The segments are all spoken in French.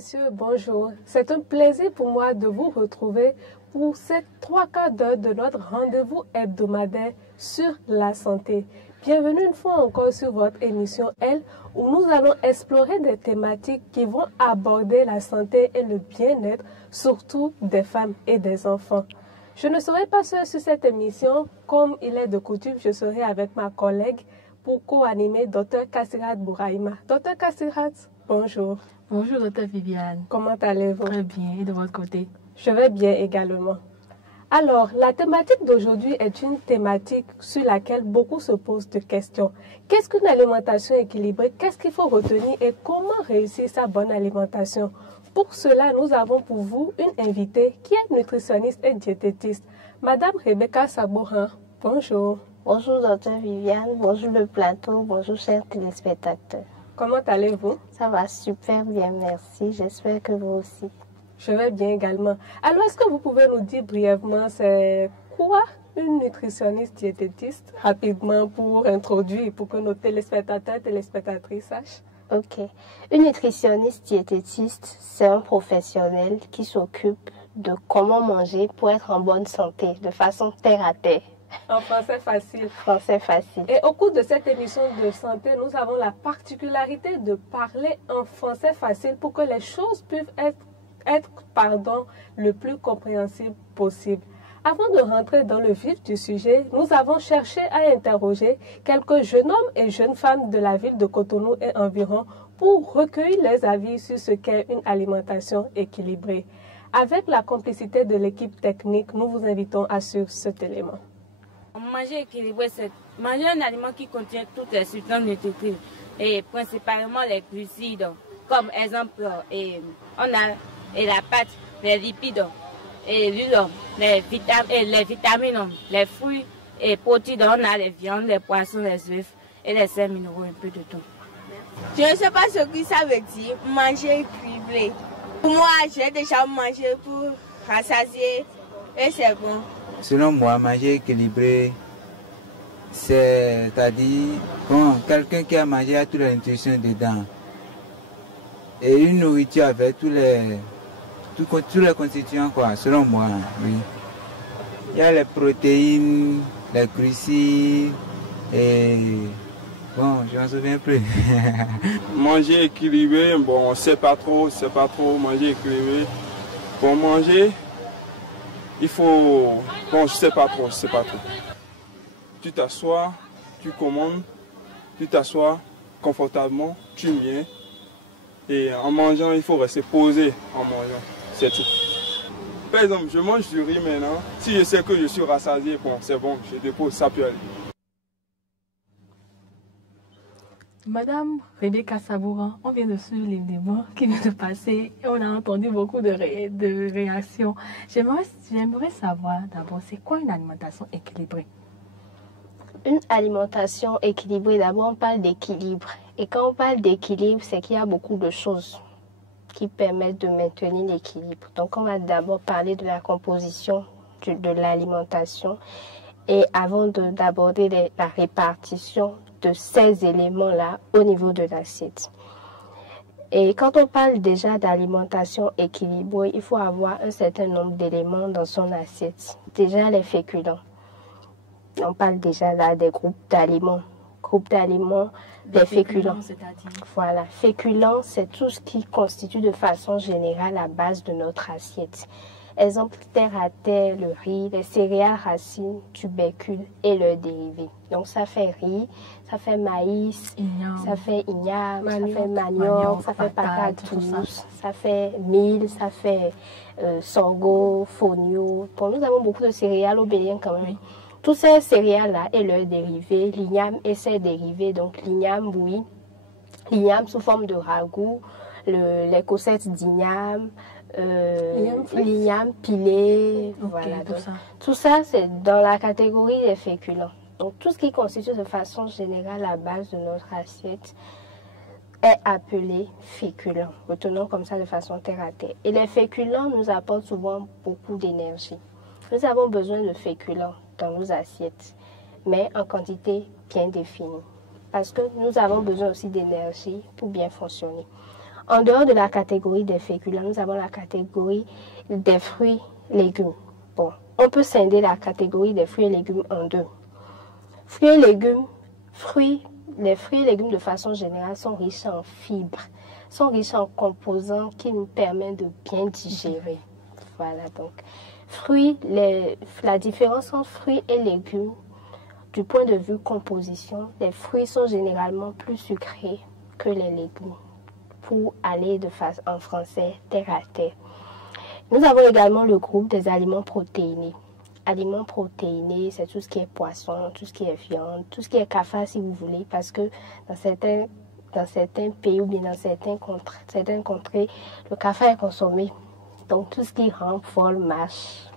messieurs, bonjour. C'est un plaisir pour moi de vous retrouver pour ces 3/4 d'heure de notre rendez-vous hebdomadaire sur la santé. Bienvenue une fois encore sur votre émission Elle, où nous allons explorer des thématiques qui vont aborder la santé et le bien-être, surtout des femmes et des enfants. Je ne serai pas seule sur cette émission. Comme il est de coutume, je serai avec ma collègue pour co-animer Dr Kassirat Bouraïma. Dr Kassirat, bonjour. Bonjour Dr Viviane. Comment allez-vous? Très bien. Et de votre côté? Je vais bien également. Alors, la thématique d'aujourd'hui est une thématique sur laquelle beaucoup se posent de questions. Qu'est-ce qu'une alimentation équilibrée? Qu'est-ce qu'il faut retenir et comment réussir sa bonne alimentation? Pour cela, nous avons pour vous une invitée qui est nutritionniste et diététiste, Madame Rebecca Sabourin. Bonjour. Bonjour Dr Viviane, bonjour le plateau, bonjour chers téléspectateurs. Comment allez-vous? Ça va super bien, merci. J'espère que vous aussi. Je vais bien également. Alors, est-ce que vous pouvez nous dire brièvement c'est quoi une nutritionniste diététiste, rapidement pour introduire, pour que nos téléspectateurs et téléspectatrices sachent? Ok. Une nutritionniste diététiste, c'est un professionnel qui s'occupe de comment manger pour être en bonne santé, de façon terre à terre. En français facile. Français facile. Et au cours de cette émission de santé, nous avons la particularité de parler en français facile pour que les choses puissent être le plus compréhensible possible. Avant de rentrer dans le vif du sujet, nous avons cherché à interroger quelques jeunes hommes et jeunes femmes de la ville de Cotonou et environ pour recueillir leurs avis sur ce qu'est une alimentation équilibrée. Avec la complicité de l'équipe technique, nous vous invitons à suivre cet élément. Manger équilibré, c'est manger un aliment qui contient toutes les substances nutritives et principalement les glucides, comme exemple, on a la pâte, les lipides, et l'huile, les vitamines, les fruits et protéines, on a les viandes, les poissons, les œufs et les sels minéraux, un peu de tout. Je ne sais pas ce que ça veut dire, manger équilibré. Pour moi, j'ai déjà mangé pour rassasier et c'est bon. Selon moi, manger équilibré, c'est-à-dire quelqu'un qui a mangé à toute la nutrition dedans. Et une nourriture avec tous les constituants, quoi, selon moi, oui. Il y a les protéines, les glucides, et bon, je m'en souviens plus. Manger équilibré, bon, c'est pas trop manger équilibré. Pour manger, il faut... Bon, je sais pas trop. Tu t'assois, tu commandes, tu t'assois confortablement, tu viens. Et en mangeant, il faut rester posé en mangeant. C'est tout. Par exemple, je mange du riz maintenant. Si je sais que je suis rassasié, bon, c'est bon, je dépose, ça peut aller. Madame Rebecca Sabourin, on vient de suivre les débats qui viennent de passer et on a entendu beaucoup de réactions. J'aimerais savoir d'abord, c'est quoi une alimentation équilibrée? Une alimentation équilibrée, d'abord on parle d'équilibre. Et quand on parle d'équilibre, c'est qu'il y a beaucoup de choses qui permettent de maintenir l'équilibre. Donc on va d'abord parler de la composition de l'alimentation et avant d'aborder la répartition de ces éléments-là au niveau de l'assiette. Et quand on parle déjà d'alimentation équilibrée, il faut avoir un certain nombre d'éléments dans son assiette. Déjà les féculents. On parle déjà là des groupes d'aliments. Des féculents. Voilà, féculents, c'est tout ce qui constitue de façon générale la base de notre assiette. Exemple, terre à terre, le riz, les céréales racines, tubercules et leurs dérivés. Donc ça fait riz, ça fait maïs, ça fait igname, ça fait manioc, ça fait patate douce, ça fait mil, ça fait sorgho, fonio. Bon, nous avons beaucoup de céréales au Bénin quand même. Oui. Tous ces céréales-là et leurs dérivés, l'igname et ses dérivés, donc l'igname, oui, l'igname sous forme de ragoût, les cossettes d'igname, l'igname pilé, okay, voilà. Tout ça, c'est dans la catégorie des féculents. Donc, tout ce qui constitue de façon générale la base de notre assiette est appelé féculent. Retenons comme ça de façon terre à terre. Et les féculents nous apportent souvent beaucoup d'énergie. Nous avons besoin de féculents dans nos assiettes, mais en quantité bien définie. Parce que nous avons besoin aussi d'énergie pour bien fonctionner. En dehors de la catégorie des féculents, nous avons la catégorie des fruits et légumes. Bon, on peut scinder la catégorie des fruits et légumes en deux. Fruits et légumes, les fruits et légumes de façon générale sont riches en fibres, sont riches en composants qui nous permettent de bien digérer. Voilà donc. La différence entre fruits et légumes, du point de vue composition, les fruits sont généralement plus sucrés que les légumes, pour aller en français terre à terre. Nous avons également le groupe des aliments protéinés. Aliments protéinés, c'est tout ce qui est poisson, tout ce qui est viande, tout ce qui est cafard si vous voulez, parce que dans certains pays ou bien dans certaines contrées, le cafard est consommé. Donc tout ce qui rend folle, mâche,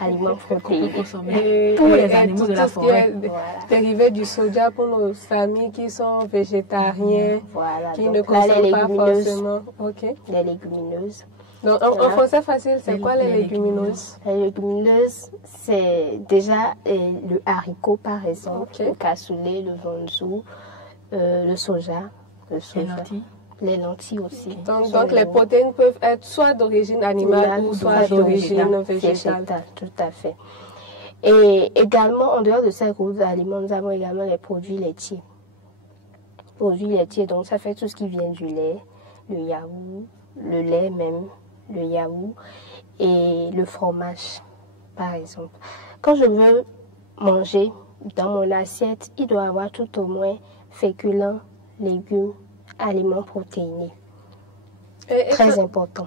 aliments protéinés. Tous les animaux de la forêt. Dérivé du soja pour nos amis qui sont végétariens, qui donc, ne consomment pas forcément. Les légumineuses. Donc, en français facile, c'est quoi les légumineuses? Les légumineuses, c'est déjà le haricot, par exemple, le cassoulet, le vanzou, le soja. Les lentilles aussi. Donc les protéines peuvent être soit d'origine animale ou soit d'origine végétale. Tout à fait. Et également, en dehors de ces groupes d'aliments, nous avons également les produits laitiers. Produits laitiers, donc ça fait tout ce qui vient du lait, le yaourt, le lait même, le yaourt et le fromage, par exemple. Quand je veux manger dans mon assiette, il doit y avoir tout au moins féculents, légumes, aliments protéinés. Très important.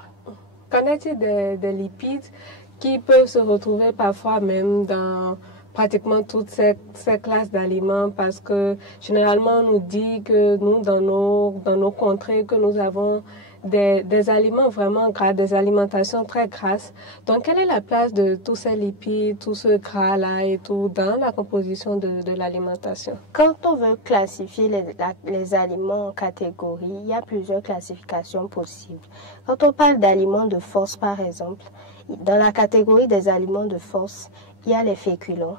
Qu'en est-il des lipides qui peuvent se retrouver parfois même dans pratiquement toutes ces classes d'aliments, parce que généralement on nous dit que nous, dans nos contrées, que nous avons des aliments vraiment gras, des alimentations très grasses. Donc, quelle est la place de tous ces lipides, tout ce gras-là et tout dans la composition de l'alimentation? Quand on veut classifier les aliments en catégories, il y a plusieurs classifications possibles. Quand on parle d'aliments de force, par exemple, dans la catégorie des aliments de force, il y a les féculents,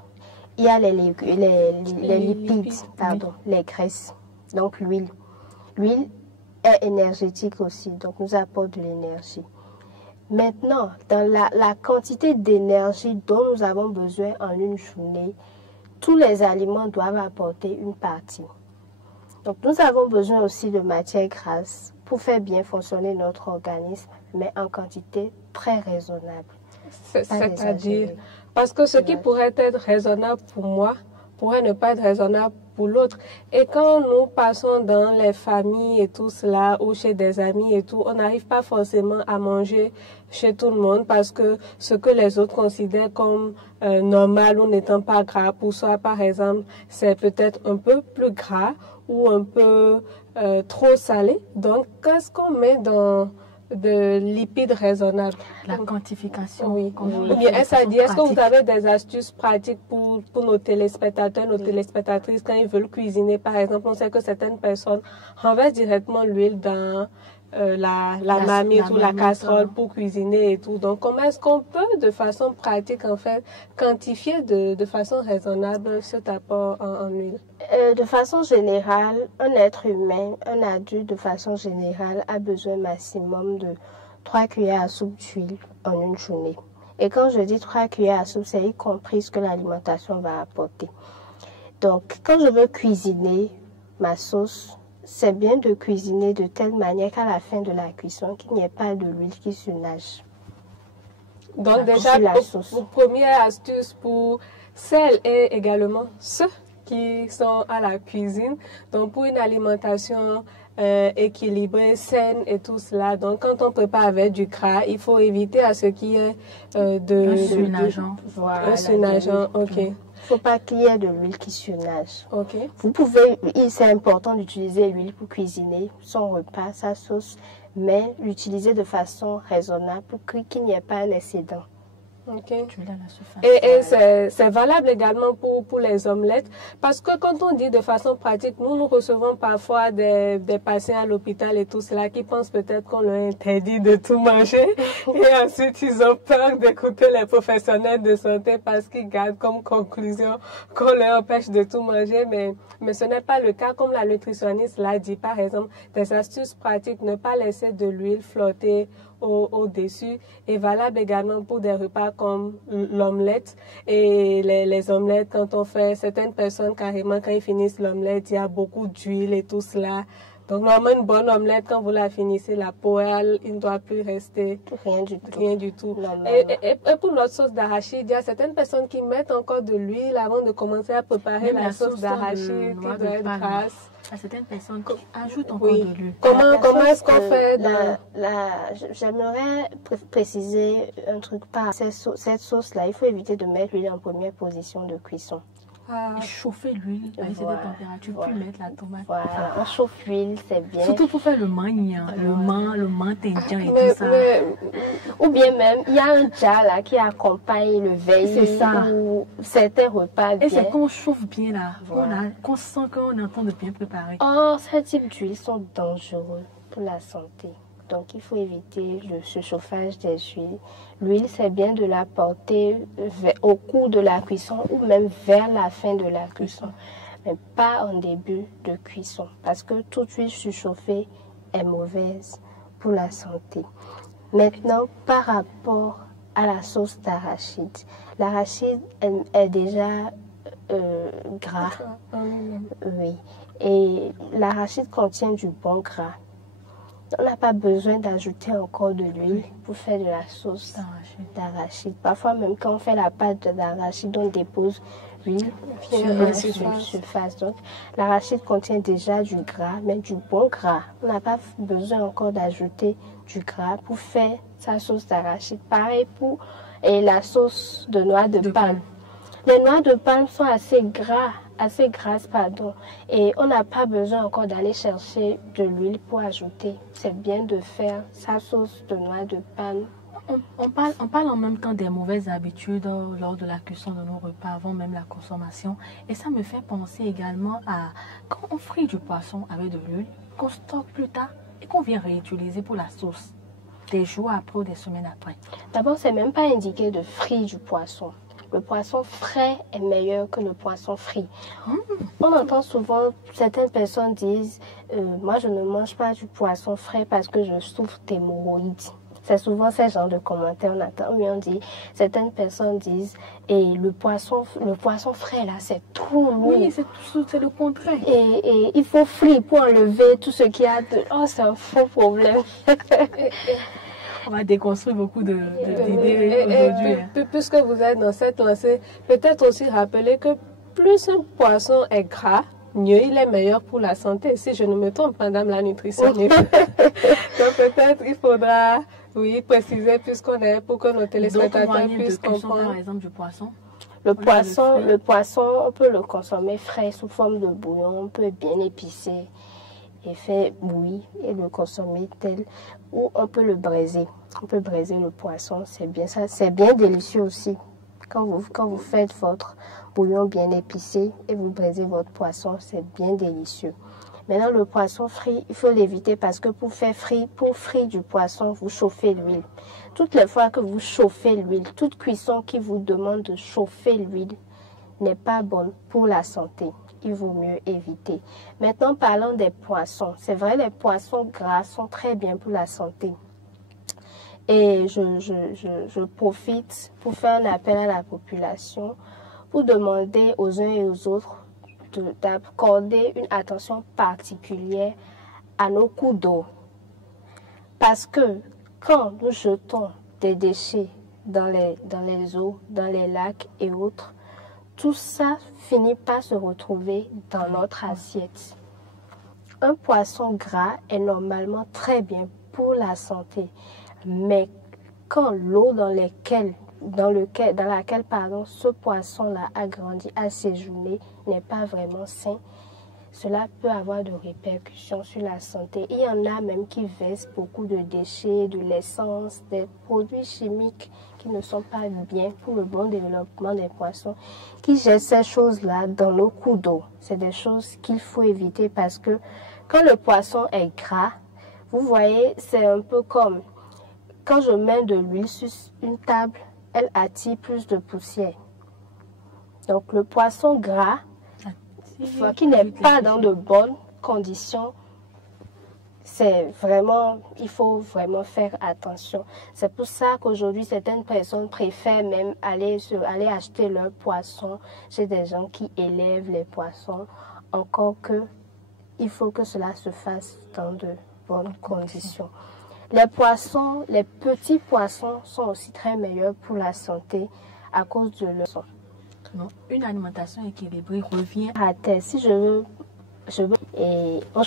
il y a les lipides, les graisses, donc l'huile. L'huile est énergétique aussi, donc nous apporte de l'énergie. Maintenant, dans la quantité d'énergie dont nous avons besoin en une journée, tous les aliments doivent apporter une partie. Donc nous avons besoin aussi de matières grasses pour faire bien fonctionner notre organisme, mais en quantité très raisonnable. C'est-à-dire, parce que ce qui pourrait être raisonnable pour moi pourrait ne pas être raisonnable pour l'autre. Et quand nous passons dans les familles et tout cela, ou chez des amis et tout, on n'arrive pas forcément à manger chez tout le monde, parce que ce que les autres considèrent comme normal ou n'étant pas gras, pour soi, par exemple, c'est peut-être un peu plus gras ou un peu trop salé. Donc, qu'est-ce qu'on met dans de lipides raisonnables? La quantification. Oui. Est-ce que vous avez des astuces pratiques pour nos téléspectateurs, nos téléspectatrices, quand ils veulent cuisiner, par exemple? On sait que certaines personnes renversent directement l'huile dans la marmite ou la casserole pour cuisiner et tout. Donc, comment est-ce qu'on peut, de façon pratique, en fait, quantifier de façon raisonnable cet apport en huile? De façon générale, un être humain, un adulte, de façon générale, a besoin maximum de 3 cuillères à soupe d'huile en une journée. Et quand je dis 3 cuillères à soupe, c'est y compris ce que l'alimentation va apporter. Donc, quand je veux cuisiner ma sauce, c'est bien de cuisiner de telle manière qu'à la fin de la cuisson, qu'il n'y ait pas de l'huile qui surnage. Donc déjà, première astuce pour celles et également ceux qui sont à la cuisine, donc pour une alimentation équilibrée, saine et tout cela. Donc quand on prépare avec du gras, il faut éviter à ce qu'il y ait un surnageant. Un surnageant, ok. Il ne faut pas qu'il y ait de l'huile qui surnage. Okay. Vous pouvez, c'est important d'utiliser l'huile pour cuisiner son repas, sa sauce, mais l'utiliser de façon raisonnable pour qu'il n'y ait pas un excédent. Okay. d'huile à la surface. Et c'est valable également pour les omelettes, parce que quand on dit de façon pratique, nous recevons parfois des patients à l'hôpital et tout cela qui pensent peut-être qu'on leur interdit de tout manger et ensuite ils ont peur d'écouter les professionnels de santé parce qu'ils gardent comme conclusion qu'on leur empêche de tout manger, mais ce n'est pas le cas. Comme la nutritionniste l'a dit, par exemple, des astuces pratiques, ne pas laisser de l'huile flotter au-dessus est valable également pour des repas comme l'omelette. Et les omelettes, quand on fait, certaines personnes carrément, quand ils finissent l'omelette, il y a beaucoup d'huile et tout cela. Donc normalement, une bonne omelette, quand vous la finissez, la peau, il ne doit plus rester rien du tout. Et pour notre sauce d'arachide, il y a certaines personnes qui mettent encore de l'huile avant de commencer à préparer la sauce d'arachide qui doit être grasse. À certaines personnes qui ajoutent encore de l'huile. Comment est-ce qu'on fait J'aimerais préciser un truc par cette sauce-là. Il faut éviter de mettre l'huile en première position de cuisson. Et chauffer l'huile avec cette température, puis mettre la tomate. Voilà, on chauffe l'huile, c'est bien. Surtout pour faire le manien, le menthe et tout ça. Ou bien même, il y a un jar là qui accompagne le veille. C'est ça. Ou certains repas. Et c'est qu'on chauffe bien là, qu'on sent qu'on est en train de bien préparer. Oh, ce type d'huile sont dangereux pour la santé. Donc, il faut éviter ce chauffage des huiles. L'huile, c'est bien de la porter au cours de la cuisson ou même vers la fin de la cuisson. Mais pas en début de cuisson. Parce que toute huile surchauffée est mauvaise pour la santé. Maintenant, par rapport à la sauce d'arachide. L'arachide est déjà gras. Oui. Et l'arachide contient du bon gras. On n'a pas besoin d'ajouter encore de l'huile pour faire de la sauce d'arachide. Parfois, même quand on fait la pâte d'arachide, on dépose l'huile sur la surface. Donc, l'arachide contient déjà du gras, mais du bon gras. On n'a pas besoin encore d'ajouter du gras pour faire sa sauce d'arachide. Pareil pour la sauce de noix de palme. Les noix de palme sont assez grasses, et on n'a pas besoin encore d'aller chercher de l'huile pour ajouter. C'est bien de faire sa sauce de noix de palme. On parle en même temps des mauvaises habitudes lors de la cuisson de nos repas, avant même la consommation. Et ça me fait penser également à quand on frit du poisson avec de l'huile, qu'on stocke plus tard et qu'on vient réutiliser pour la sauce des jours après ou des semaines après. D'abord, c'est même pas indiqué de frire du poisson. Le poisson frais est meilleur que le poisson frit. On entend souvent, certaines personnes disent moi je ne mange pas du poisson frais parce que je souffre d'hémorroïdes. C'est souvent ce genre de commentaires on attend. Mais on dit, certaines personnes disent et le poisson frais là c'est trop lourd. Oui, c'est le contraire. Et il faut frire pour enlever tout ce qu'il y a de... Oh, c'est un faux problème. On va déconstruire beaucoup d'idées aujourd'hui. Puisque vous êtes dans cette lancée, peut-être aussi rappeler que plus un poisson est gras, mieux il est meilleur pour la santé. Si je ne me trompe, madame la nutritionniste. Donc peut-être il faudra, préciser puisqu'on est pour que nos téléspectateurs puissent comprendre. Par exemple, du poisson. Le poisson, on peut le consommer frais sous forme de bouillon, on peut bien épicer et faire bouillir et le consommer tel, ou on peut le braiser. On peut braiser le poisson, c'est bien ça, c'est bien délicieux aussi. Quand vous faites votre bouillon bien épicé et vous braisez votre poisson, c'est bien délicieux. Maintenant, le poisson frit, il faut l'éviter parce que pour frire du poisson, vous chauffez l'huile. Toutes les fois que vous chauffez l'huile, toute cuisson qui vous demande de chauffer l'huile n'est pas bonne pour la santé. Il vaut mieux éviter. Maintenant, parlons des poissons. C'est vrai, les poissons gras sont très bien pour la santé. Et je profite pour faire un appel à la population pour demander aux uns et aux autres d'accorder une attention particulière à nos cours d'eau. Parce que quand nous jetons des déchets dans les eaux, dans les lacs et autres, tout ça finit par se retrouver dans notre assiette. Un poisson gras est normalement très bien pour la santé, mais quand l'eau dans laquelle ce poisson-là a grandi, a séjourné, n'est pas vraiment sain, cela peut avoir de répercussions sur la santé. Il y en a même qui versent beaucoup de déchets, de l'essence, des produits chimiques qui ne sont pas bien pour le bon développement des poissons, qui jettent ces choses-là dans nos cours d'eau. C'est des choses qu'il faut éviter parce que quand le poisson est gras, vous voyez, c'est un peu comme quand je mets de l'huile sur une table, elle attire plus de poussière. Donc le poisson gras, qui n'est pas dans de bonnes conditions, il faut vraiment faire attention. C'est pour ça qu'aujourd'hui, certaines personnes préfèrent même aller acheter leurs poissons chez des gens qui élèvent les poissons, encore que il faut que cela se fasse dans de bonnes conditions. Les poissons, les petits poissons sont aussi très meilleurs pour la santé à cause de leur sang. Non, une alimentation équilibrée revient à terre. Si je veux, et vous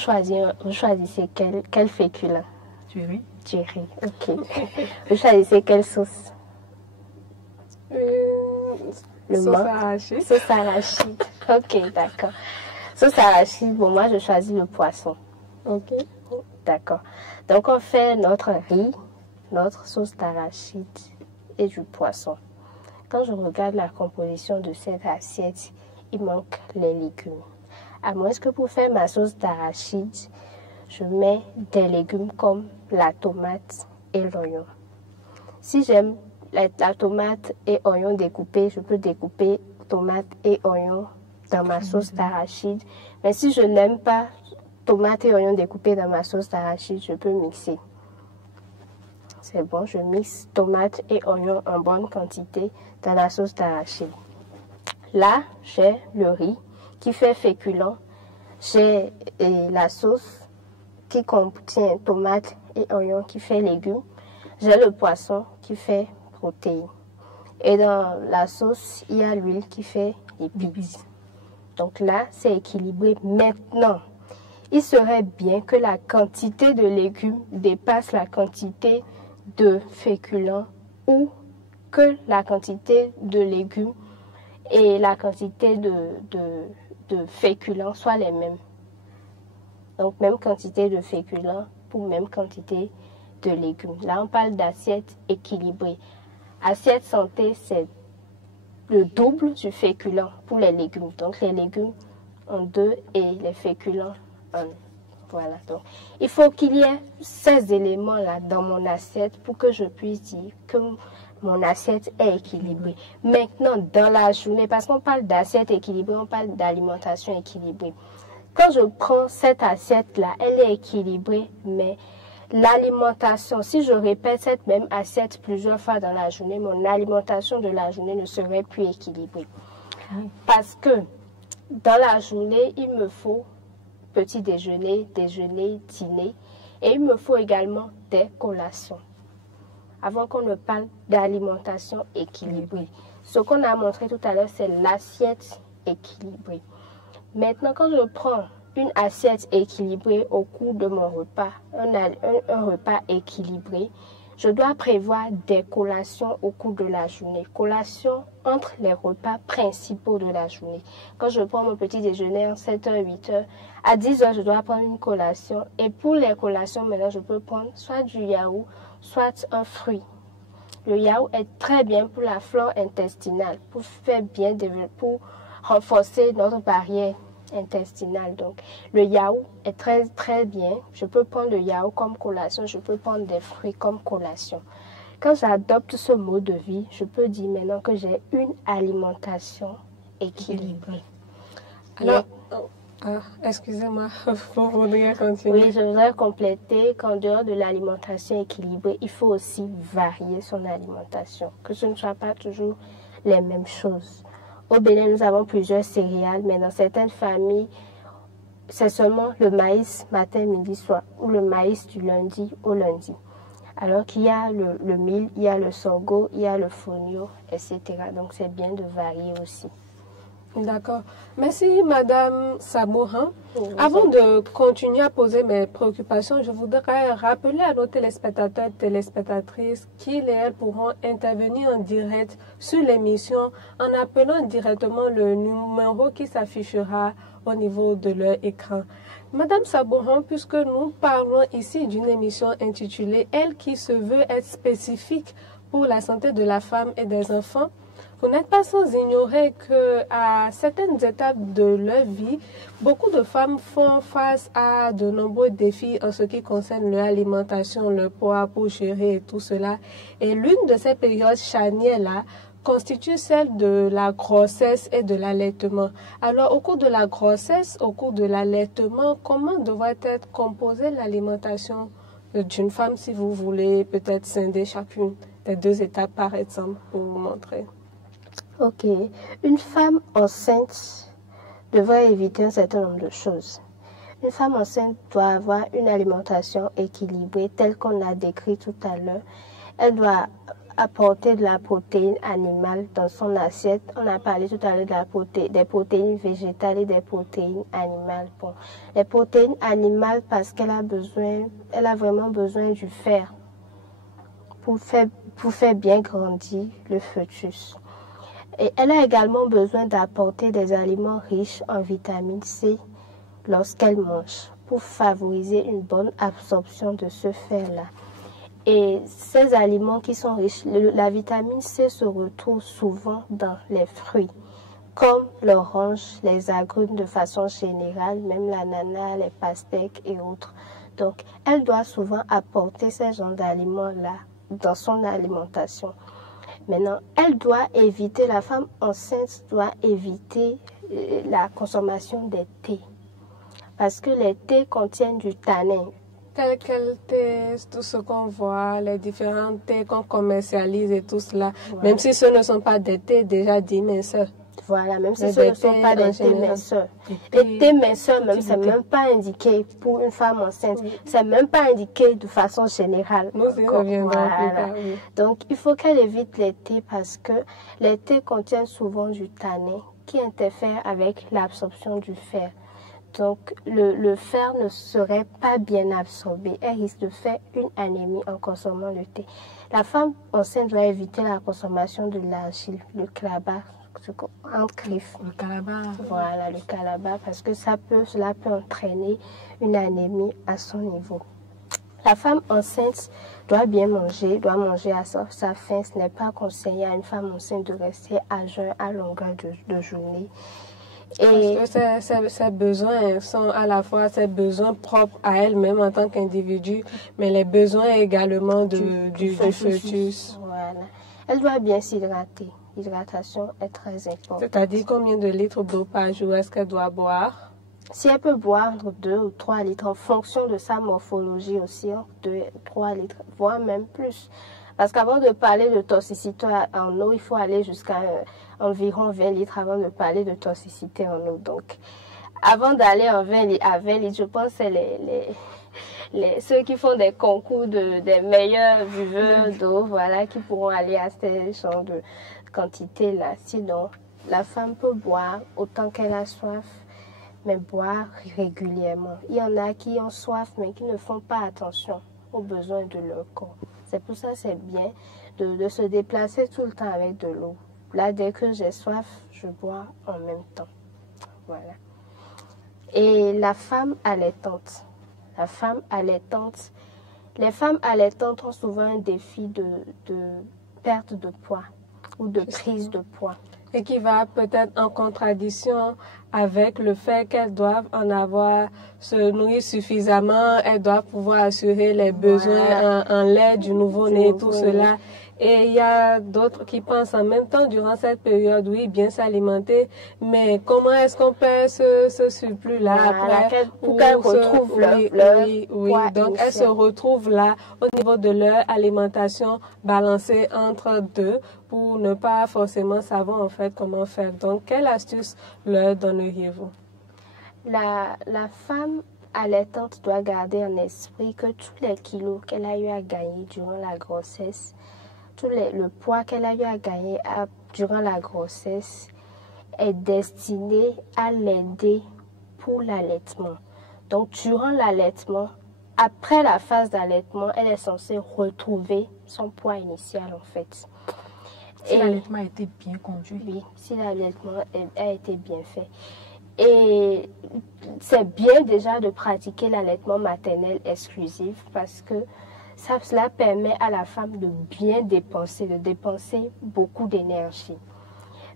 choisissez quel féculent? Du riz. Du riz, ok. Vous choisissez quelle sauce? Sauce arachide. Sauce arachide. Ok, d'accord. Sauce arachide, bon, moi je choisis le poisson. Ok. D'accord. Donc on fait notre riz, notre sauce d'arachide et du poisson. Quand je regarde la composition de cette assiette, il manque les légumes. À moins que pour faire ma sauce d'arachide, je mets des légumes comme la tomate et l'oignon. Si j'aime la tomate et oignon découpés, je peux découper tomate et oignon dans ma sauce d'arachide. Mais si je n'aime pas tomate et oignon découpés dans ma sauce d'arachide, je peux mixer. C'est bon, je mixe tomate et oignon en bonne quantité dans la sauce d'arachide. Là, j'ai le riz qui fait féculent. J'ai la sauce qui contient tomate et oignon qui fait légumes. J'ai le poisson qui fait protéines. Et dans la sauce, il y a l'huile qui fait épices. Donc là, c'est équilibré. Maintenant, il serait bien que la quantité de légumes dépasse la quantité de féculents ou que la quantité de légumes et la quantité de féculents soient les mêmes. Donc, même quantité de féculents pour même quantité de légumes. Là, on parle d'assiette équilibrée. Assiette santé, c'est le double du féculent pour les légumes. Donc, les légumes en 2 et les féculents en 1. Voilà, donc il faut qu'il y ait ces éléments-là dans mon assiette pour que je puisse dire que mon assiette est équilibrée. Maintenant, dans la journée, parce qu'on parle d'assiette équilibrée, on parle d'alimentation équilibrée. Quand je prends cette assiette-là, elle est équilibrée, mais l'alimentation, si je répète cette même assiette plusieurs fois dans la journée, mon alimentation de la journée ne serait plus équilibrée. Parce que dans la journée, il me faut petit déjeuner, déjeuner, dîner. Et il me faut également des collations. Avant qu'on ne parle d'alimentation équilibrée. Ce qu'on a montré tout à l'heure, c'est l'assiette équilibrée. Maintenant, quand je prends une assiette équilibrée au cours de mon repas, un repas équilibré, je dois prévoir des collations au cours de la journée. Collations entre les repas principaux de la journée. Quand je prends mon petit déjeuner en 7h, 8h, à 10h, je dois prendre une collation. Et pour les collations, maintenant, je peux prendre soit du yaourt, soit un fruit. Le yaourt est très bien pour la flore intestinale, pour renforcer notre barrière intestinale. Donc, le yaourt est très très bien. Je peux prendre le yaourt comme collation, je peux prendre des fruits comme collation. Quand j'adopte ce mode de vie, je peux dire maintenant que j'ai une alimentation équilibrée. Alors, excusez-moi, vous voudriez continuer? Oui, je voudrais compléter qu'en dehors de l'alimentation équilibrée, il faut aussi varier son alimentation, que ce ne soit pas toujours les mêmes choses. Au Bénin, nous avons plusieurs céréales, mais dans certaines familles, c'est seulement le maïs matin, midi, soir, ou le maïs du lundi au lundi. Alors qu'il y a le mil, il y a le sorgho, il y a le fonio, etc. Donc c'est bien de varier aussi. D'accord. Merci, Madame Sabourin. Avant de continuer à poser mes préoccupations, je voudrais rappeler à nos téléspectateurs et téléspectatrices qu'ils et elles pourront intervenir en direct sur l'émission en appelant directement le numéro qui s'affichera au niveau de leur écran. Madame Sabourin, puisque nous parlons ici d'une émission intitulée « Elle qui se veut être spécifique pour la santé de la femme et des enfants », vous n'êtes pas sans ignorer qu'à certaines étapes de leur vie, beaucoup de femmes font face à de nombreux défis en ce qui concerne leur alimentation, leur poids pour gérer tout cela. Et l'une de ces périodes charnières-là constitue celle de la grossesse et de l'allaitement. Alors, au cours de la grossesse, au cours de l'allaitement, comment devrait être composée l'alimentation d'une femme, si vous voulez peut-être scinder chacune des deux étapes par exemple pour vous montrer? Ok. Une femme enceinte devrait éviter un certain nombre de choses. Une femme enceinte doit avoir une alimentation équilibrée telle qu'on l'a décrit tout à l'heure. Elle doit apporter de la protéine animale dans son assiette. On a parlé tout à l'heure des protéines végétales et des protéines animales. Bon, les protéines animales parce qu'elle a vraiment besoin du fer pour faire bien grandir le fœtus. Et elle a également besoin d'apporter des aliments riches en vitamine C lorsqu'elle mange pour favoriser une bonne absorption de ce fer-là. Et ces aliments qui sont riches, la vitamine C se retrouve souvent dans les fruits, comme l'orange, les agrumes de façon générale, même l'ananas, les pastèques et autres. Donc, elle doit souvent apporter ces genres d'aliments-là dans son alimentation. Maintenant, la femme enceinte doit éviter la consommation des thés. Parce que les thés contiennent du tanin. Quel thé, tout ce qu'on voit, les différents thés qu'on commercialise et tout cela, voilà. Même si ce ne sont pas des thés déjà dits minceurs. Voilà, même si ce ne sont pas des thés minceurs. Les thés minceurs, même, c'est même pas indiqué pour une femme enceinte. Oui. C'est même pas indiqué de façon générale. Voilà. Oui. Donc, il faut qu'elle évite les thés parce que les thés contiennent souvent du tanin qui interfère avec l'absorption du fer. Donc, le fer ne serait pas bien absorbé. Elle risque de faire une anémie en consommant le thé. La femme enceinte doit éviter la consommation de l'argile, le clabat. En griffe. Le calabar. Voilà, le calabar, parce que cela peut entraîner une anémie à son niveau. La femme enceinte doit bien manger, doit manger à sa faim. Ce n'est pas conseillé à une femme enceinte de rester à jeun à longueur de journée. Et parce que ses besoins sont à la fois ses besoins propres à elle-même en tant qu'individu, mais les besoins également du fœtus. Voilà. Elle doit bien s'hydrater. L'hydratation est très importante. C'est-à-dire combien de litres d'eau par jour est-ce qu'elle doit boire? Si elle peut boire entre 2 ou 3 litres en fonction de sa morphologie aussi, 2 ou 3 litres, voire même plus. Parce qu'avant de parler de toxicité en eau, il faut aller jusqu'à environ 20 litres avant de parler de toxicité en eau. Donc, avant d'aller à 20 litres, je pense que c'est ceux qui font des concours des meilleurs buveurs d'eau, voilà, qui pourront aller à ces genres de quantité-là. Sinon, la femme peut boire autant qu'elle a soif, mais boire régulièrement. Il y en a qui ont soif, mais qui ne font pas attention aux besoins de leur corps. C'est pour ça que c'est bien de se déplacer tout le temps avec de l'eau. Là, dès que j'ai soif, je bois en même temps. Voilà. Et la femme allaitante. Les femmes allaitantes ont souvent un défi de perte de poids ou de prise de poids. Et qui va peut-être en contradiction avec le fait qu'elles doivent se nourrir suffisamment, elles doivent pouvoir assurer les besoins en lait du nouveau-né, tout cela. Et il y a d'autres qui pensent en même temps, durant cette période, oui, bien s'alimenter, mais comment est-ce qu'on perd ce surplus-là après? Pour qu'elles retrouvent leur poids Donc, elles se retrouvent là, au niveau de leur alimentation balancée entre deux, pour ne pas forcément savoir en fait comment faire. Donc, quelle astuce leur donneriez-vous? La femme allaitante doit garder en esprit que tous les kilos qu'elle a eu à gagner durant la grossesse, le poids qu'elle a eu à gagner durant la grossesse est destiné à l'aider pour l'allaitement. Donc, durant l'allaitement, après la phase d'allaitement, elle est censée retrouver son poids initial en fait. Si l'allaitement a été bien conduit. Oui, si l'allaitement a été bien fait. Et c'est bien déjà de pratiquer l'allaitement maternel exclusif parce que cela permet à la femme de bien dépenser, de dépenser beaucoup d'énergie.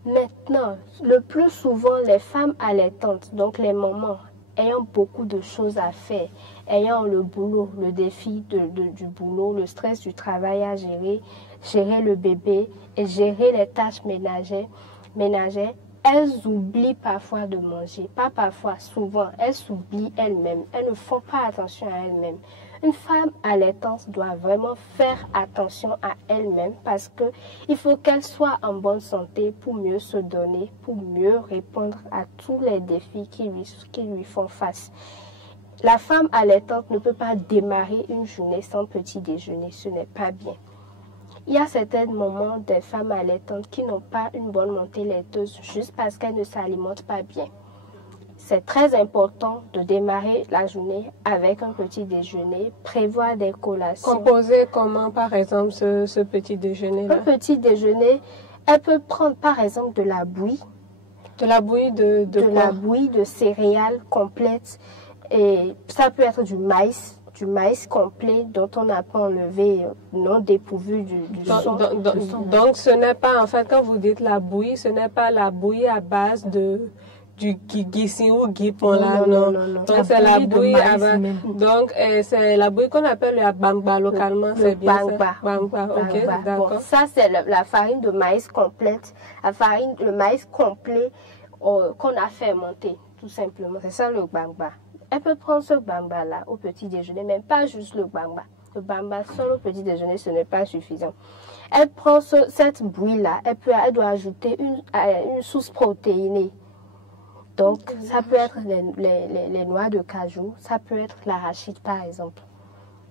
Maintenant, le plus souvent, les femmes allaitantes, donc les mamans, ayant beaucoup de choses à faire, ayant le boulot, le défi du boulot, le stress du travail à gérer, gérer le bébé et gérer les tâches ménagères, elles oublient parfois de manger. Pas parfois, souvent, elles s'oublient elles-mêmes. Elles ne font pas attention à elles-mêmes. Une femme allaitante doit vraiment faire attention à elle-même parce qu'il faut qu'elle soit en bonne santé pour mieux se donner, pour mieux répondre à tous les défis qui lui font face. La femme allaitante ne peut pas démarrer une journée sans petit déjeuner, ce n'est pas bien. Il y a certains moments des femmes allaitantes qui n'ont pas une bonne montée laiteuse juste parce qu'elles ne s'alimentent pas bien. C'est très important de démarrer la journée avec un petit déjeuner, prévoir des collations. Composer comment, par exemple, ce petit déjeuner-là? Un petit déjeuner, elle peut prendre par exemple de la bouillie. De la bouillie de la bouillie de céréales complètes. Et ça peut être du maïs complet dont on n'a pas enlevé, non dépourvu du son. Donc ce n'est pas, en fait, quand vous dites la bouillie, ce n'est pas la bouillie à base du gissi ou guipon là, non. Donc c'est la bouillie donc c'est la bouillie qu'on appelle le bangba localement, c'est bien ça. Bangba, ok, d'accord. Bon, ça c'est la farine de maïs complète, le maïs complet qu'on a fermenté, tout simplement. C'est ça le bangba. Elle peut prendre ce bamba-là au petit déjeuner, mais pas juste le bamba. Le bamba seul au petit déjeuner, ce n'est pas suffisant. Elle prend cette bouillie-là, elle doit ajouter une sauce protéinée. Donc, ça peut être les noix de cajou, ça peut être l'arachide par exemple,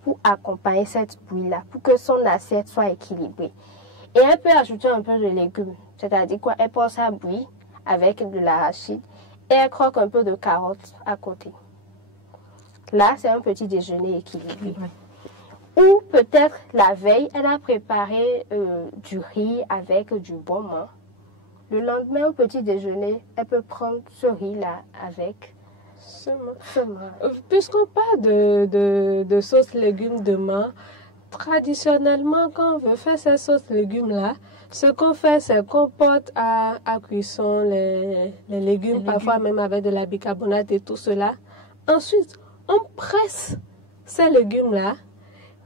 pour accompagner cette bouillie-là, pour que son assiette soit équilibrée. Et elle peut ajouter un peu de légumes, c'est-à-dire quoi? Elle prend sa bouillie avec de l'arachide et elle croque un peu de carottes à côté. Là, c'est un petit déjeuner équilibré. Ou peut-être la veille, elle a préparé du riz avec du baume. Le lendemain, au petit déjeuner, elle peut prendre ce riz-là avec semence. Puisqu'on parle de sauce légumes de menthe, traditionnellement, quand on veut faire cette sauce légumes-là, ce qu'on fait, c'est qu'on porte à cuisson les légumes, parfois même avec de la bicarbonate et tout cela. Ensuite, on presse ces légumes-là,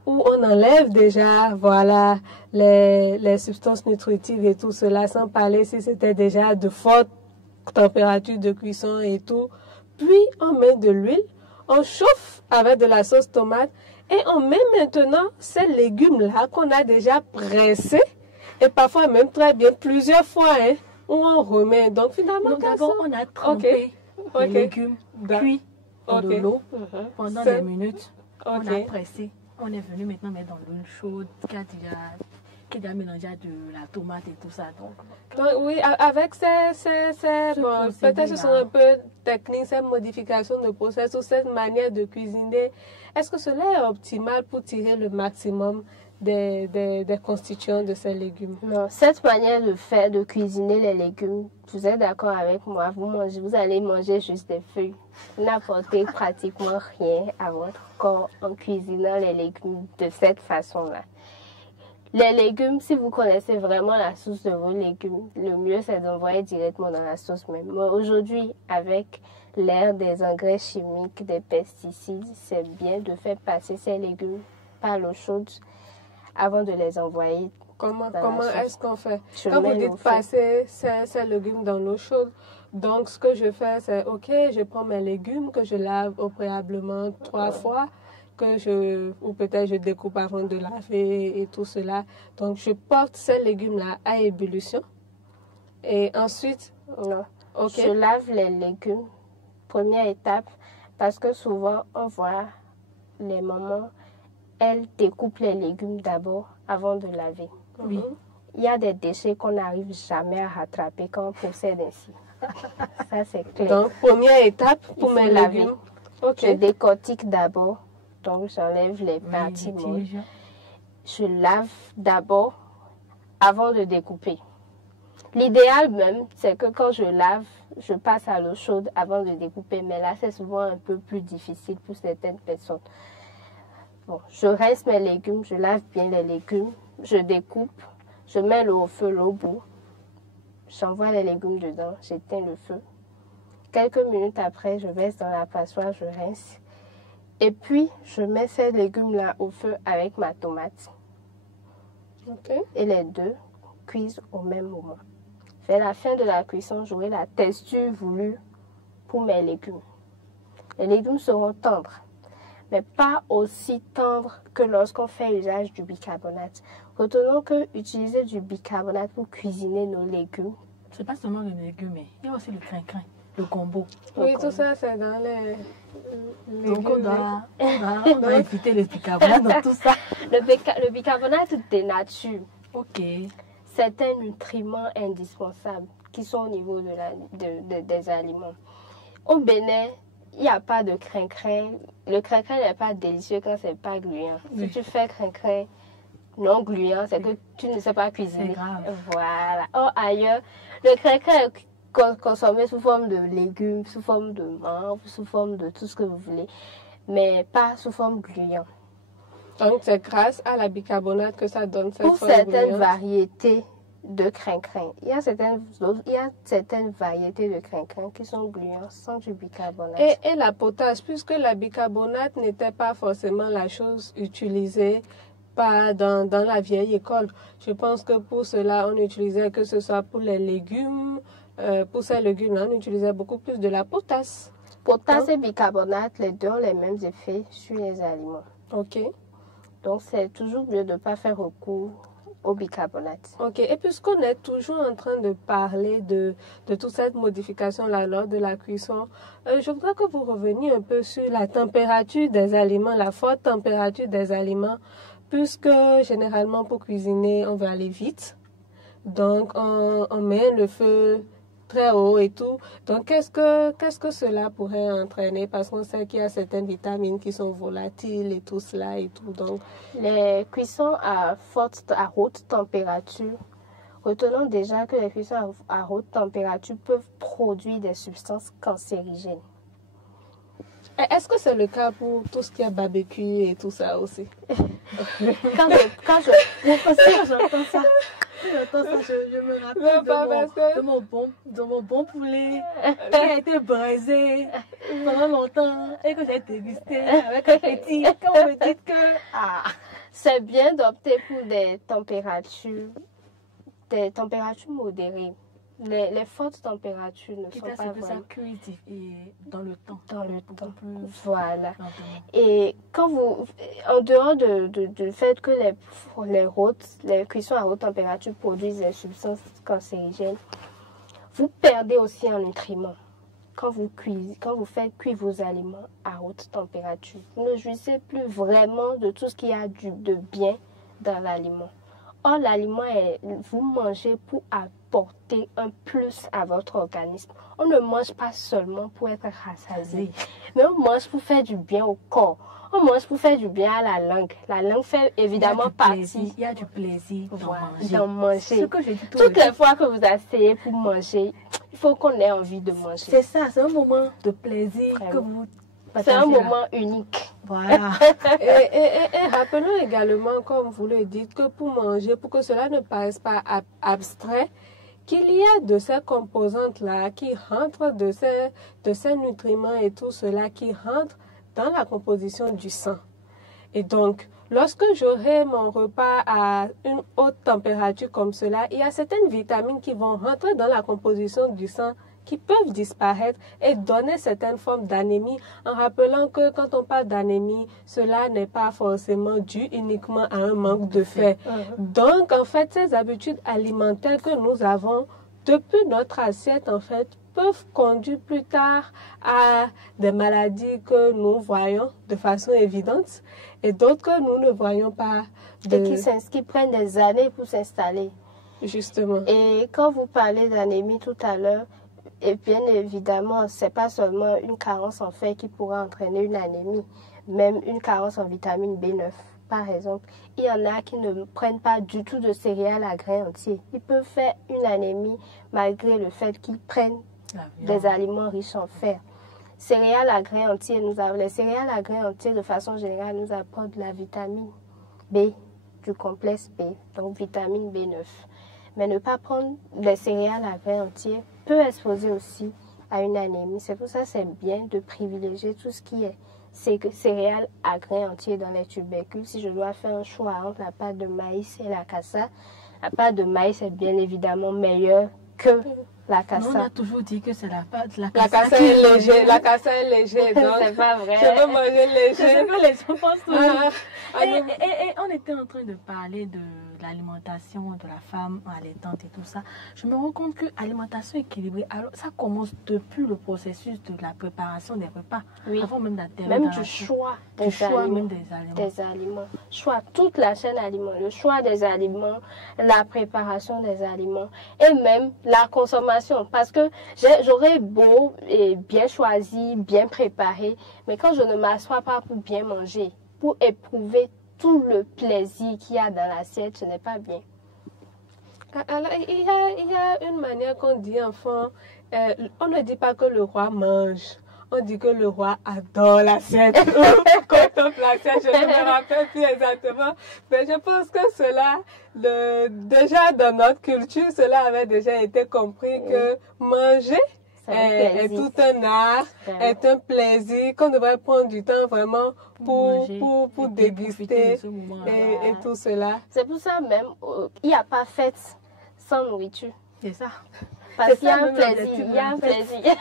où on enlève déjà, voilà, les substances nutritives et tout cela, sans parler si c'était déjà de forte température de cuisson et tout. Puis, on met de l'huile, on chauffe avec de la sauce tomate et on met maintenant ces légumes-là qu'on a déjà pressés et parfois même très bien plusieurs fois, hein, où on remet. Donc, finalement, d'abord, on a trempé les légumes, puis dans de l'eau pendant des minutes. On a pressé. On est venu maintenant mettre dans l'huile chaude qui a déjà mélangé de la tomate et tout ça. Donc oui, avec bon, peut-être ce sont un peu techniques, ces modifications de process ou cette manière de cuisiner. Est-ce que cela est optimal pour tirer le maximum des constituants de ces légumes? Non, cette manière de cuisiner les légumes, vous êtes d'accord avec moi, vous allez manger juste des feuilles. Vous n'apportez pratiquement rien à votre corps en cuisinant les légumes de cette façon-là. Les légumes, si vous connaissez vraiment la source de vos légumes, le mieux c'est d'envoyer directement dans la sauce même. Mais aujourd'hui, avec l'ère des engrais chimiques, des pesticides, c'est bien de faire passer ces légumes par l'eau chaude avant de les envoyer. Comment est-ce qu'on fait? Quand vous dites passer ces légumes dans l'eau chaude, donc ce que je fais, c'est ok, je prends mes légumes que je lave au préalablement 3 fois, ou peut-être je découpe avant de laver et tout cela. Donc je porte ces légumes-là à ébullition. Et ensuite, je lave les légumes, première étape, parce que souvent on voit les mamans, elles découpent les légumes d'abord avant de laver. Oui. il y a des déchets qu'on n'arrive jamais à rattraper quand on procède ainsi. Ça, c'est clair. Donc, première étape pour mes laver. légumes. Ok. Je décortique d'abord. Donc, j'enlève les parties molles. Je lave d'abord avant de découper. L'idéal même, c'est que quand je lave, je passe à l'eau chaude avant de découper. Mais là, c'est souvent un peu plus difficile pour certaines personnes. Bon, je rince mes légumes, je lave bien les légumes, je découpe, je mets l'eau au feu, l'eau bout. J'envoie les légumes dedans, j'éteins le feu. Quelques minutes après, je verse dans la passoire, je rince. Et puis, je mets ces légumes-là au feu avec ma tomate. Ok. Et les deux cuisent au même moment. Vers la fin de la cuisson, j'aurai la texture voulue pour mes légumes. Les légumes seront tendres, mais pas aussi tendres que lorsqu'on fait usage du bicarbonate. Retenons que utiliser du bicarbonate pour cuisiner nos légumes, C'est pas seulement le légume, mais il y a aussi le crin-crin, le combo. Oui, tout ça, c'est dans les Donc on légumes. doit éviter le bicarbonate dans tout ça. le bicarbonate dénature Ok. certains nutriments indispensables qui sont au niveau des aliments. Au Bénin, il n'y a pas de crin-crin. Le crin-crin n'est pas délicieux quand c'est pas gluant. Oui. Si tu fais crin-crin non gluant, c'est que tu ne sais pas cuisiner. C'est grave. Voilà. Or, ailleurs, le crin-crin est consommé sous forme de légumes, sous forme de menthe, sous forme de tout ce que vous voulez, mais pas sous forme gluant. Donc, c'est grâce à la bicarbonate que ça donne cette Pour forme certaines gluante. variétés de crin-crin, il y a certaines variétés de crin-crin qui sont gluants sans du bicarbonate. Et la potasse, puisque la bicarbonate n'était pas forcément la chose utilisée dans la vieille école. Je pense que pour cela, on utilisait, que ce soit pour les légumes, pour ces légumes-là, on utilisait beaucoup plus de la potasse. Potasse et bicarbonate, les deux ont les mêmes effets sur les aliments. Ok. Donc, c'est toujours mieux de ne pas faire recours au bicarbonate. Ok. Et puisqu'on est toujours en train de parler de toute cette modification-là lors de la cuisson, je voudrais que vous reveniez un peu sur la température des aliments, la forte température des aliments, puisque généralement pour cuisiner, on veut aller vite. Donc, on met le feu très haut et tout. Donc, qu'est-ce que cela pourrait entraîner? Parce qu'on sait qu'il y a certaines vitamines qui sont volatiles et tout cela et tout. Donc, Les cuissons à haute température, retenons déjà que les cuissons à haute température peuvent produire des substances cancérigènes. est-ce que c'est le cas pour tout ce qui est barbecue et tout ça aussi? Quand je J'entends ça. Je me rappelle de mon bon poulet qui a été braisé pendant longtemps et que j'ai dégusté avec un petit. Quand vous me dites que c'est bien d'opter pour des températures modérées. Les fortes températures ne qui sont fait pas que ça vraiment cuit dans le temps. dans le Beaucoup temps. plus Voilà. lentement. Et quand en dehors du fait que les cuissons à haute température produisent des substances cancérigènes, vous perdez aussi en nutriments. Quand vous faites cuire vos aliments à haute température, vous ne jouissez plus vraiment de tout ce qu'il y a de bien dans l'aliment. Or, l'aliment, vous mangez pour apporter un plus à votre organisme. On ne mange pas seulement pour être rassasié, mais on mange pour faire du bien au corps. On mange pour faire du bien à la langue. La langue fait évidemment partie. Il y a du plaisir d'en manger. Ce que je dis Toutes les fois que vous asseyez pour manger, il faut qu'on ait envie de manger. C'est ça, c'est un moment de plaisir que vous C'est un moment unique. Voilà. Et rappelons également, comme vous le dites, que pour manger, pour que cela ne paraisse pas abstrait, qu'il y a de ces composantes-là qui rentrent, de ces nutriments et tout cela qui rentrent dans la composition du sang. Et donc, lorsque j'aurai mon repas à une haute température comme cela, il y a certaines vitamines qui vont rentrer dans la composition du sang qui peuvent disparaître et donner certaines formes d'anémie, en rappelant que quand on parle d'anémie, cela n'est pas forcément dû uniquement à un manque de fer. Donc, en fait, ces habitudes alimentaires que nous avons depuis notre assiette, en fait, peuvent conduire plus tard à des maladies que nous voyons de façon évidente et d'autres que nous ne voyons pas. Et qui prennent des années pour s'installer. Justement. Et quand vous parlez d'anémie tout à l'heure, et bien évidemment, c'est pas seulement une carence en fer qui pourrait entraîner une anémie, même une carence en vitamine B9, par exemple. Il y en a qui ne prennent pas du tout de céréales à grains entiers. Ils peuvent faire une anémie malgré le fait qu'ils prennent des aliments riches en fer. Céréales à grains entiers, les céréales à grains entiers, de façon générale, nous apportent la vitamine B, du complexe B, donc vitamine B9. Mais ne pas prendre des céréales à grains entiers peut exposer aussi à une anémie. C'est pour ça que c'est bien de privilégier tout ce qui est céréales à grains entiers dans les tubercules. Si je dois faire un choix entre la pâte de maïs et la cassa, la pâte de maïs est bien évidemment meilleure que la cassa. On a toujours dit que c'est la pâte. La cassa est léger. La cassa est léger. Donc, c'est pas vrai. Je veux manger léger. C'est ce que les gens pensent toujours. Et on était en train de parler de l'alimentation de la femme allaitante et tout ça. Je me rends compte que l'alimentation équilibrée, alors ça commence depuis le processus de la préparation des repas. Oui. Avant même même du choix des aliments. Choix, toute la chaîne alimentaire. Le choix des aliments, la préparation des aliments et même la consommation. Parce que j'aurais beau et bien choisi, bien préparé, mais quand je ne m'assois pas pour bien manger, pour éprouver tout le plaisir qu'il y a dans l'assiette, ce n'est pas bien. Alors, il y a une manière qu'on dit, enfant, on ne dit pas que le roi mange, on dit que le roi adore l'assiette. Contemple l'assiette, je ne me rappelle plus exactement, mais je pense que cela, déjà dans notre culture, cela avait déjà été compris que manger est tout un art, est un plaisir, qu'on devrait prendre du temps vraiment pour déguster et tout cela. C'est pour ça même, il n'y a pas fête sans nourriture. C'est ça. Parce qu'il y a un plaisir, il y a un plaisir.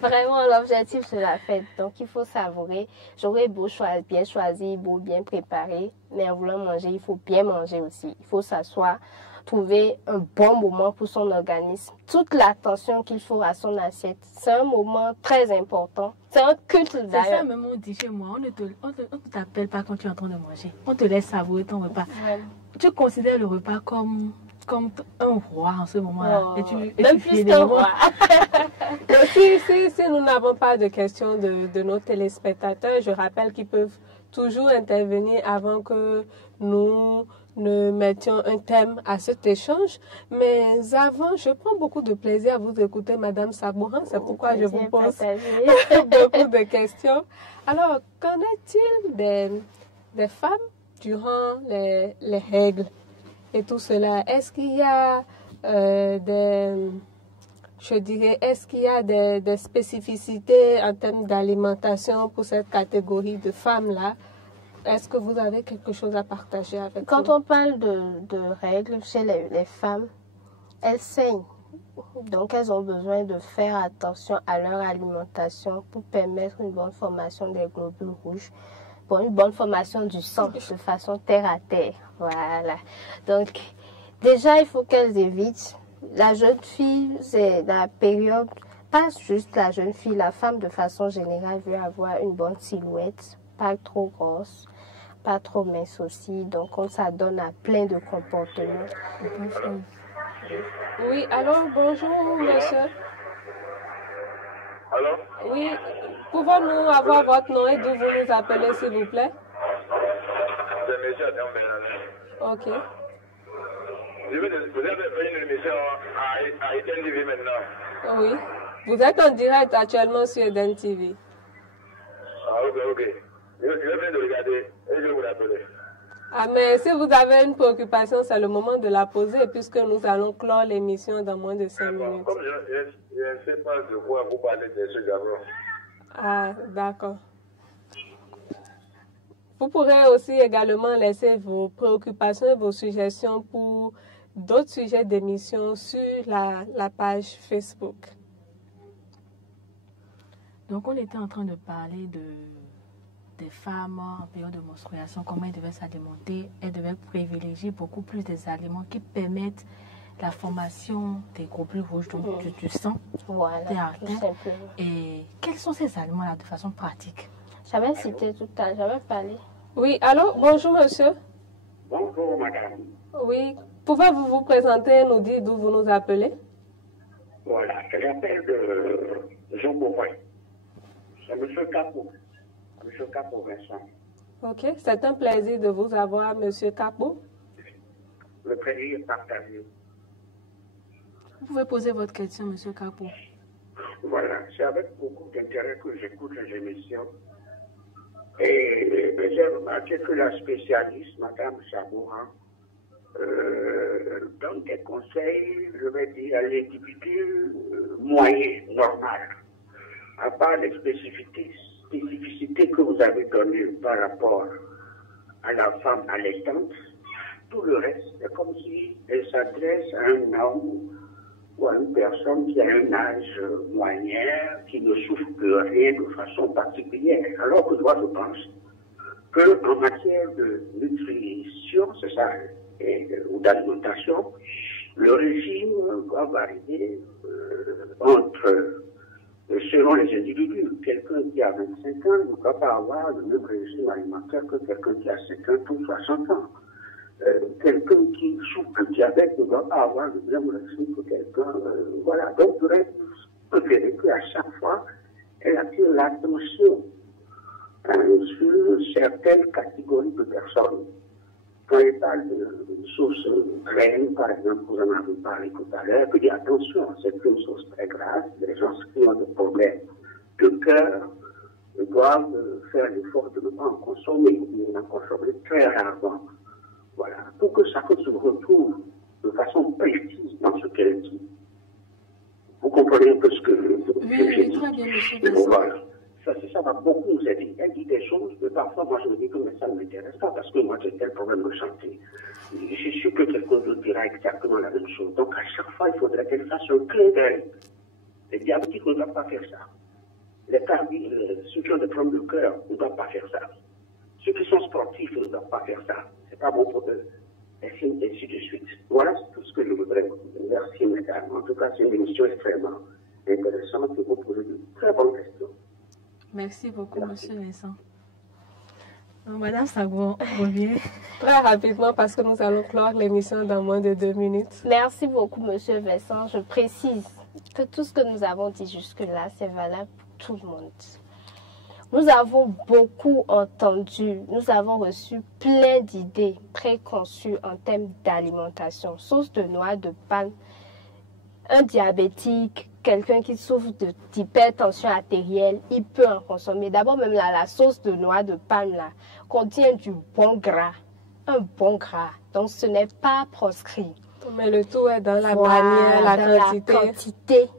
Vraiment, l'objectif, c'est la fête. Donc, il faut savourer. J'aurais beau bien choisi, beau bien préparé, mais en voulant manger, il faut bien manger aussi. Il faut s'asseoir, trouver un bon moment pour son organisme. Toute l'attention qu'il faut à son assiette. C'est un moment très important. C'est un culte d'ailleurs. C'est ça même on dit chez moi. On ne t'appelle pas quand tu es en train de manger. On te laisse savourer ton repas. Ouais. Tu considères le repas comme un roi en ce moment-là. Oh, et tu plus qu'un roi. Si nous n'avons pas de questions de nos téléspectateurs, je rappelle qu'ils peuvent toujours intervenir avant que nous ne mettions un thème à cet échange. Mais avant, je prends beaucoup de plaisir à vous écouter, Madame Sabourin. C'est pourquoi je vous pose beaucoup de questions. Alors, qu'en est-il des femmes durant les règles et tout cela? Est-ce qu'il y a des spécificités en termes d'alimentation pour cette catégorie de femmes-là? Est-ce que vous avez quelque chose à partager avec Quand on parle de règles chez les femmes, elles saignent. Donc, elles ont besoin de faire attention à leur alimentation pour permettre une bonne formation des globules rouges, pour une bonne formation du sang de façon terre à terre. Voilà. Donc, déjà, il faut qu'elles évitent. La jeune fille, c'est la période, pas juste la jeune fille, la femme de façon générale veut avoir une bonne silhouette, pas trop grosse, pas trop mince aussi. Donc, on s'adonne à plein de comportements. Oui, alors, bonjour, monsieur. Alors? Oui, pouvons-nous avoir votre nom et d'où vous nous appelez, s'il vous plaît? C'est monsieur Adam Benalin. Ok. Vous avez fait une émission à Eden TV maintenant? Oui. Vous êtes en direct actuellement sur Eden TV. Ah, ok. Je viens de regarder et je vais vous rappeler. Ah, mais si vous avez une préoccupation, c'est le moment de la poser puisque nous allons clore l'émission dans moins de 5 minutes. Comme je ne sais pas de quoi vous parlez de ce d'abord. Ah, d'accord. Vous pourrez aussi également laisser vos préoccupations et vos suggestions pour d'autres sujets d'émission sur la page Facebook. Donc, on était en train de parler des femmes en période de menstruation, comment elles devaient s'alimenter. Elles devaient privilégier beaucoup plus des aliments qui permettent la formation des globules rouges, donc du sang, voilà, tout simplement. Et quels sont ces aliments-là de façon pratique? J'avais cité tout à l'heure, j'avais parlé. Oui, allô, bonjour monsieur. Bonjour madame. Oui, Pouvez-vous vous présenter et nous dire d'où vous nous appelez? Voilà, je l'appelle de Jean Beauvais. C'est M. Capot. M. Capot Vincent. Ok, c'est un plaisir de vous avoir, M. Capot. Le plaisir est partagé. Vous pouvez poser votre question, M. Capot. Voilà, c'est avec beaucoup d'intérêt que j'écoute les émissions. Et j'ai remarqué que la spécialiste, Mme Sabourin, donne des conseils, je vais dire, à l'individu moyen, normal. À part les spécificités que vous avez données par rapport à la femme allaitante, tout le reste, c'est comme si elle s'adresse à un homme ou à une personne qui a un âge moyen, qui ne souffre de rien de façon particulière. Alors que moi, je pense qu'en matière de nutrition, c'est ça, ou d'alimentation, le régime doit varier selon les individus. Quelqu'un qui a 25 ans ne doit pas avoir le même régime alimentaire que quelqu'un qui a 50 ou 60 ans. Quelqu'un qui souffre de diabète ne doit pas avoir le même régime que quelqu'un. Voilà. Donc, j'aurais préféré qu'à chaque fois, elle attire l'attention sur certaines catégories de personnes. Quand il parle de sources graines, par exemple, vous en avez parlé tout à l'heure, que dit attention, c'est une source très grave. Les gens qui ont des problèmes de cœur doivent faire l'effort de ne pas en consommer, ou en consommer très rarement. Voilà, pour que chacun se retrouve de façon précise dans ce qu'elle dit. Vous comprenez un peu ce que j'ai dit? Très bien, monsieur. Voilà. Ça va beaucoup nous aider. Elle dit des choses, mais parfois, moi, je me dis que ça ne m'intéresse pas parce que moi, j'ai tel problème de santé. Je suis sûr que quelqu'un d'autre dira exactement la même chose. Donc, à chaque fois, il faudrait qu'elle fasse un clin d'œil. Les diabétiques ne doivent pas faire ça. Ceux qui ont des problèmes de cœur ne doivent pas faire ça. Ceux qui sont sportifs ne doivent pas faire ça. C'est pas bon pour eux. Ainsi de suite. Voilà tout ce que je voudrais vous dire. Merci, mesdames. En tout cas, c'est une émission extrêmement intéressante et vous posez de très bonnes questions. Merci beaucoup, monsieur Vincent. Madame Sabourin revient. Très rapidement, parce que nous allons clore l'émission dans moins de 2 minutes. Merci beaucoup, monsieur Vincent. Je précise que tout ce que nous avons dit jusque-là, c'est valable pour tout le monde. Nous avons beaucoup entendu, nous avons reçu plein d'idées préconçues en termes d'alimentation. Sauce de noix de palme, un diabétique, quelqu'un qui souffre d'hypertension artérielle, il peut en consommer. D'abord, même la sauce de noix de palme là, contient du bon gras, un bon gras. Donc, ce n'est pas proscrit. Mais le tout est dans la manière, la quantité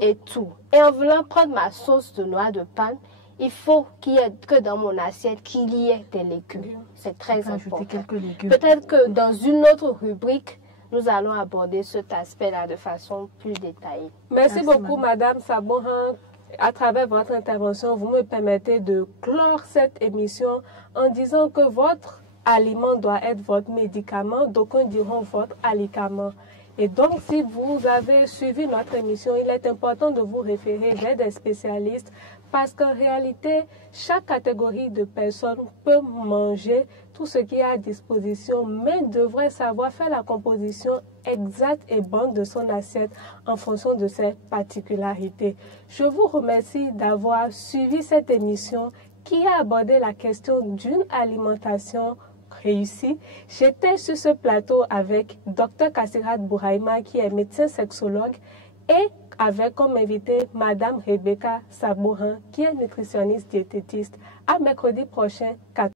et tout. Et en voulant prendre ma sauce de noix de palme, il faut que dans mon assiette, qu'il y ait des légumes. C'est très important. Peut-être que dans une autre rubrique, nous allons aborder cet aspect-là de façon plus détaillée. Merci beaucoup, Madame Sabourin. À travers votre intervention, vous me permettez de clore cette émission en disant que votre aliment doit être votre médicament, d'aucuns diront votre alicament. Et donc, si vous avez suivi notre émission, il est important de vous référer vers des spécialistes parce qu'en réalité, chaque catégorie de personnes peut manger tout ce qui est à disposition, mais devrait savoir faire la composition exacte et bonne de son assiette en fonction de ses particularités. Je vous remercie d'avoir suivi cette émission qui a abordé la question d'une alimentation réussie. J'étais sur ce plateau avec Dr Kassirat Bouraïma qui est médecin sexologue et avec comme invité Madame Rebecca Sabourin qui est nutritionniste diététiste. À mercredi prochain,